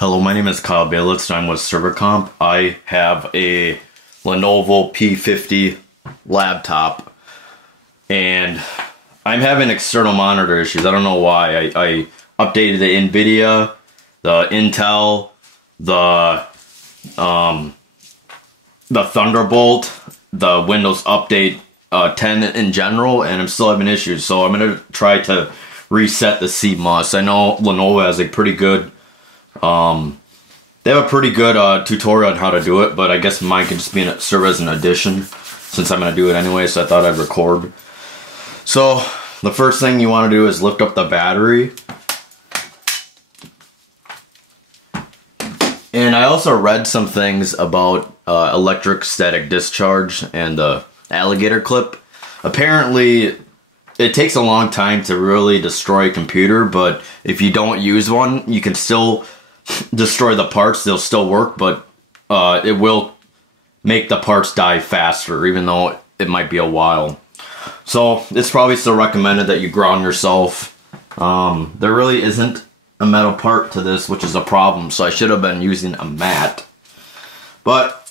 Hello, my name is Kyle Baylitz and I'm with ServiComp. I have a Lenovo P50 laptop and I'm having external monitor issues. I don't know why. I updated the NVIDIA, the Intel, the Thunderbolt, the Windows Update 10 in general, and I'm still having issues. So I'm going to try to reset the CMOS. I know Lenovo has a pretty good they have a pretty good tutorial on how to do it, but I guess mine can just serve as an addition since I'm going to do it anyway, so I thought I'd record. So the first thing you want to do is lift up the battery. And I also read some things about electric static discharge and the alligator clip. Apparently it takes a long time to really destroy a computer, but if you don't use one, you can still destroy the parts. They'll still work, but it will make the parts die faster, even though it might be a while. So it's probably still recommended that you ground yourself. There really isn't a metal part to this, which is a problem, so I should have been using a mat. But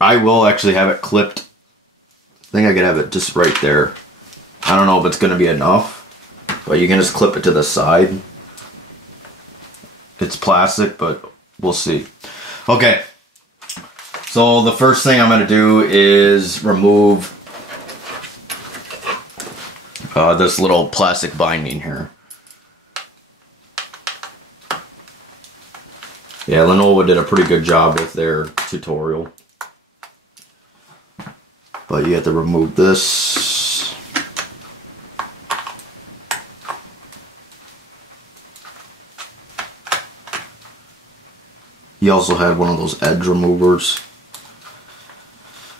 I will actually have it clipped. I think I could have it just right there. I don't know if it's going to be enough, but you can just clip it to the side. It's plastic, but we'll see. Okay, so the first thing I'm going to do is remove this little plastic binding here. Yeah, Lenovo did a pretty good job with their tutorial. But you have to remove this. He also had one of those edge removers.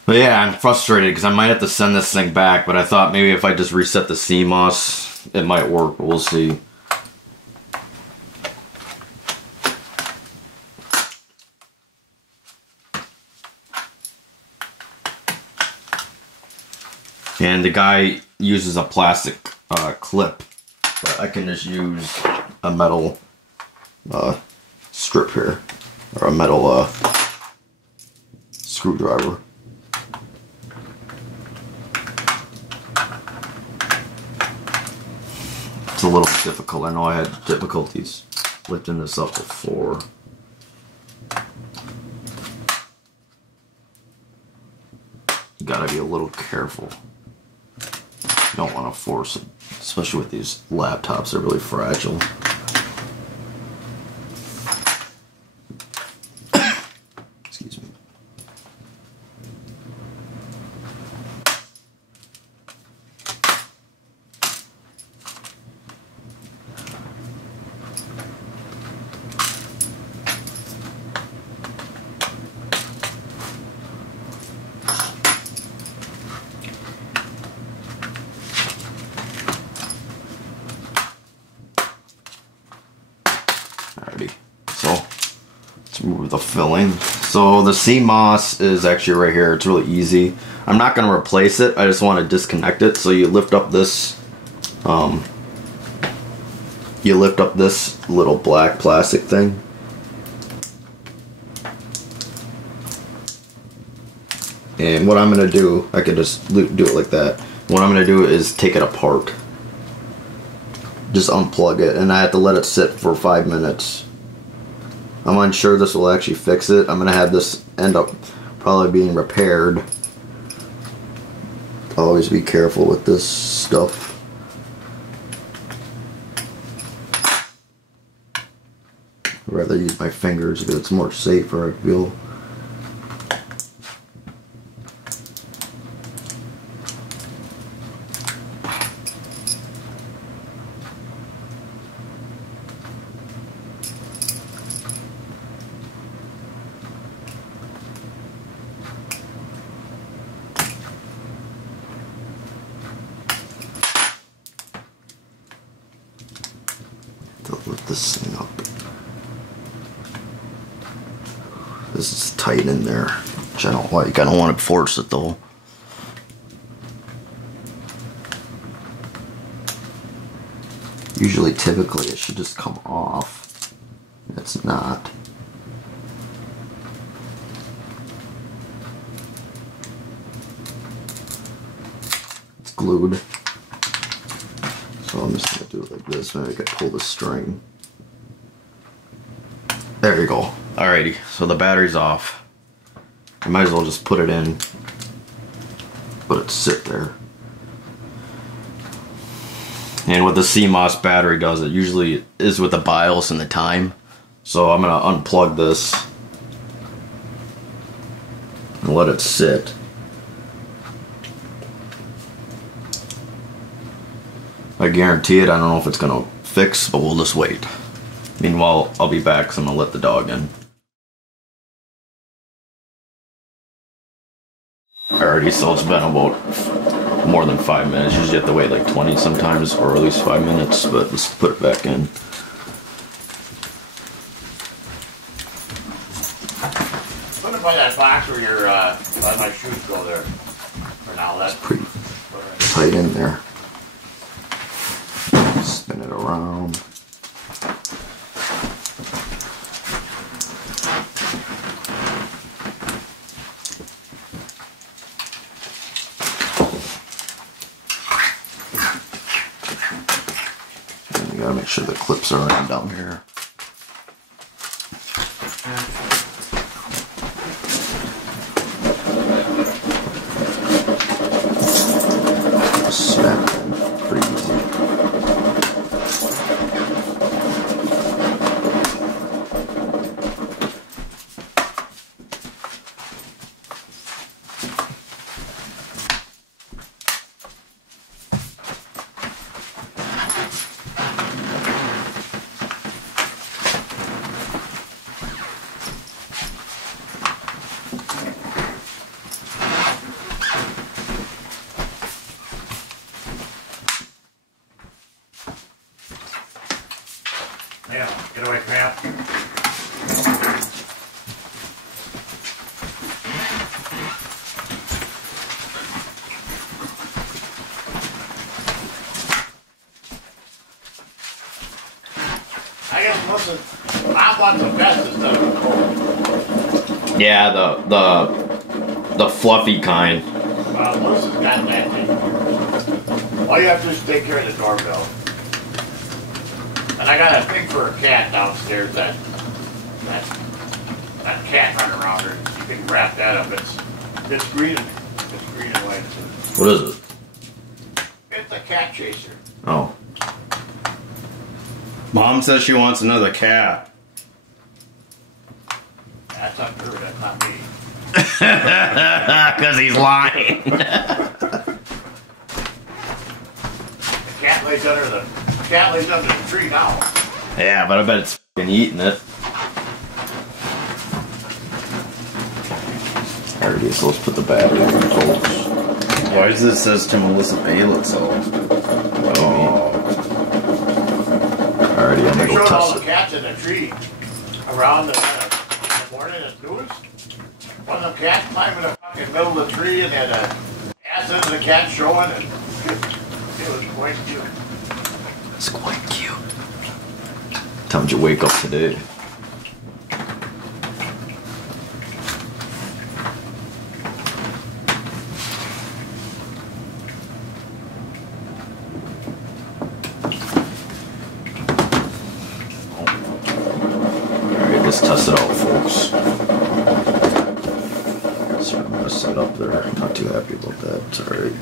But yeah, I'm frustrated because I might have to send this thing back, but I thought maybe if I just reset the CMOS, it might work, but we'll see. And the guy uses a plastic clip, but I can just use a metal strip here. Or a metal screwdriver. It's a little difficult. I know I had difficulties lifting this up before. You gotta be a little careful. You don't want to force it, especially with these laptops. They're really fragile. Alrighty, so let's remove the filling. So the CMOS is actually right here. It's really easy. I'm not going to replace it. I just want to disconnect it. So you lift up this, little black plastic thing. And what I'm going to do, I can just do it like that. What I'm going to do is take it apart. Just unplug it, and I have to let it sit for 5 minutes. I'm unsure this will actually fix it. I'm going to have this end up probably being repaired. Always be careful with this stuff. I'd rather use my fingers because it's more safer, I feel. This is tight in there, which I don't like. I don't want to force it though. Usually, typically, it should just come off. It's not. It's glued. So I'm just going to do it like this. Maybe I could pull the string. There you go. Alrighty, so the battery's off. I might as well just put it in. Let it sit there. And what the CMOS battery does, it usually is with the BIOS and the time. So I'm gonna unplug this and let it sit. I guarantee it. I don't know if it's gonna fix, but we'll just wait. Meanwhile, I'll be back because I'm gonna let the dog in. Alrighty, so it's been about more than 5 minutes. Usually you have to wait like 20 sometimes, or at least 5 minutes, but let's put it back in. Put it by that box where your by my shoes go there. For now, that's pretty tight in there. Spin it around. You gotta make sure the clips are in down here. Snap in pretty easy. Yeah, get away from here. I guess listen, I want the best instead of the cold. Yeah, the fluffy kind. This has got that thing. All you have to do is take care of the doorbell. And I got a thing for a cat downstairs that cat running around her. You can wrap that up. It's green and white. What is it? It's a cat chaser. Oh. Mom says she wants another cat. That's up to her, that's not me. Because he's lying. The cat lays under the tree now. Yeah, but I bet it's fucking eating it. Alrighty, so let's put the battery in, folks. Why does this says to Melissa Bailiff so? Oh. Alrighty, I'm They gonna showed go all test the it. cats in the tree around in the morning at news. One of the cats climbing the fucking middle of the tree and had a ass into the cat showing, and it was quite cute. It's quite cute. Time did you wake up today? Alright, let's test it out, folks. So I'm gonna set up there. Not too happy about that. Alright.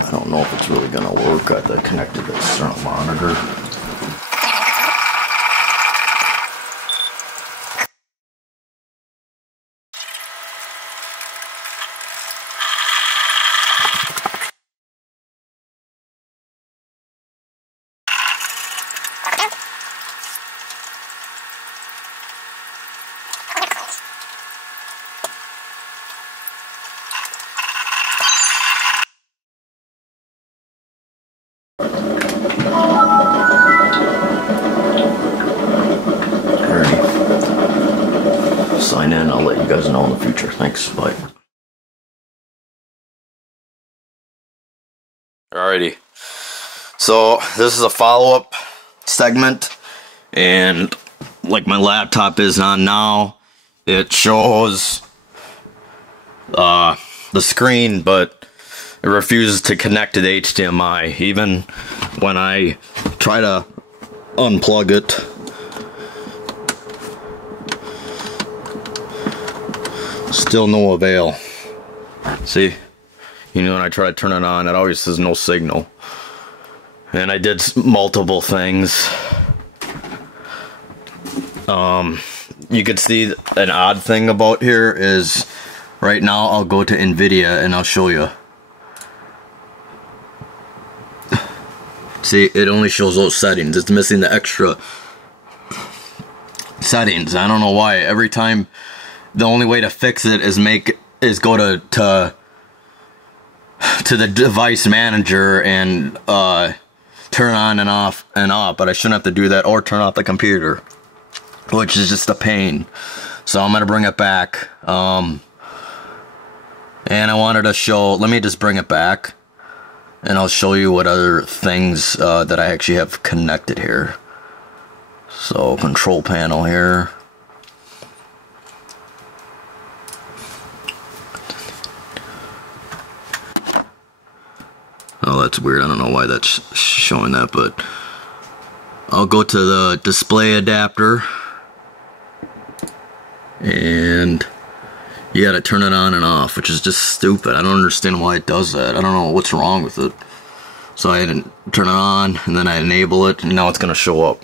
I don't know if it's really gonna work. I connected the external monitor. sign in. I'll let you guys know in the future. Thanks. Bye. Alrighty. So this is a follow-up segment, and like my laptop is on now, it shows the screen, but it refuses to connect to the HDMI. Even when I try to unplug it, still no avail. See, you know, when I try to turn it on, it always says no signal. And I did multiple things. You could see an odd thing about here is right now I'll go to NVIDIA and I'll show you. See, it only shows those settings. It's missing the extra settings. I don't know why. Every time, the only way to fix it is go to the device manager and turn on and off, but I shouldn't have to do that, or turn off the computer, which is just a pain. So I'm gonna bring it back, and I wanted to show, let me just bring it back and I'll show you what other things that I actually have connected here. So control panel here. Oh, that's weird. I don't know why that's showing that, but I'll go to the display adapter, and you gotta turn it on and off, which is just stupid. I don't understand why it does that. I don't know what's wrong with it. So I had to turn it on, and then I enable it, and now it's gonna show up.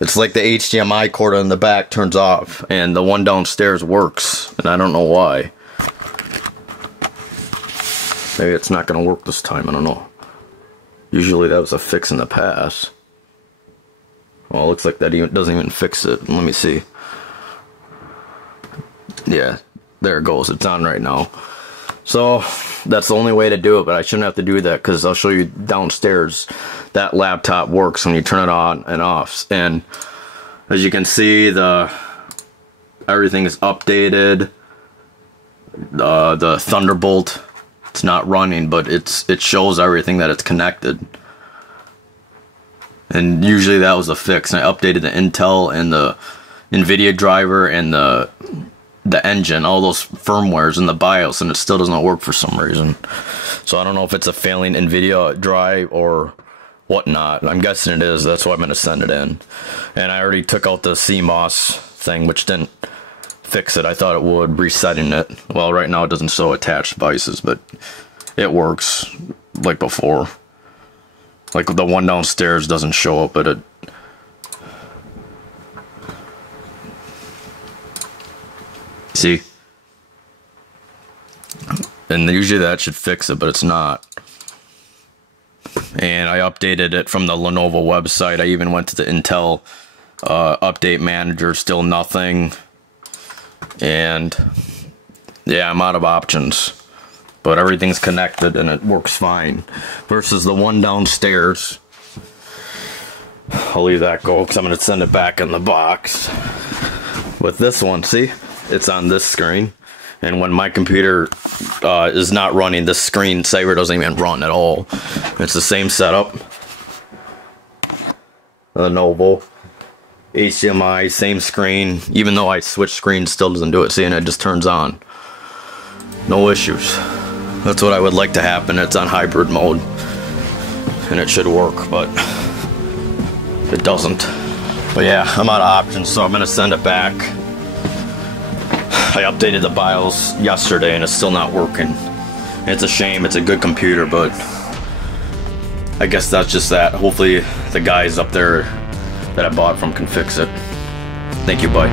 It's like the HDMI cord on the back turns off, and the one downstairs works, and I don't know why. Maybe it's not gonna work this time, I don't know. Usually that was a fix in the past. Well, it looks like that doesn't even fix it. Let me see. Yeah, there it goes. It's on right now. So that's the only way to do it, but I shouldn't have to do that because I'll show you downstairs that laptop works when you turn it on and off. And as you can see, everything is updated. The Thunderbolt, it's not running, but it shows everything that it's connected. And usually that was a fix. And I updated the Intel and the NVIDIA driver and the engine, all those firmwares in the BIOS, and it still doesn't work for some reason. So I don't know if it's a failing NVIDIA drive or whatnot. I'm guessing it is. That's why I'm going to send it in. And I already took out the CMOS thing, which didn't fix it. I thought it would, resetting it. Well, right now it doesn't show attached devices, but it works like before. Like the one downstairs doesn't show up, but it... See? And usually that should fix it, but it's not. And I updated it from the Lenovo website. I even went to the Intel update manager, still nothing. And yeah, I'm out of options. But everything's connected and it works fine. Versus the one downstairs. I'll leave that go because I'm going to send it back in the box. With this one, see? It's on this screen, and when my computer is not running, this screen saver doesn't even run at all. It's the same setup. Lenovo HDMI, same screen. Even though I switch screens, still doesn't do it. See, and it just turns on. No issues. That's what I would like to happen. It's on hybrid mode, and it should work, but it doesn't. But yeah, I'm out of options, so I'm gonna send it back. I updated the BIOS yesterday and it's still not working. It's a shame. It's a good computer, but I guess that's just that. Hopefully the guys up there that I bought from can fix it. Thank you, bye.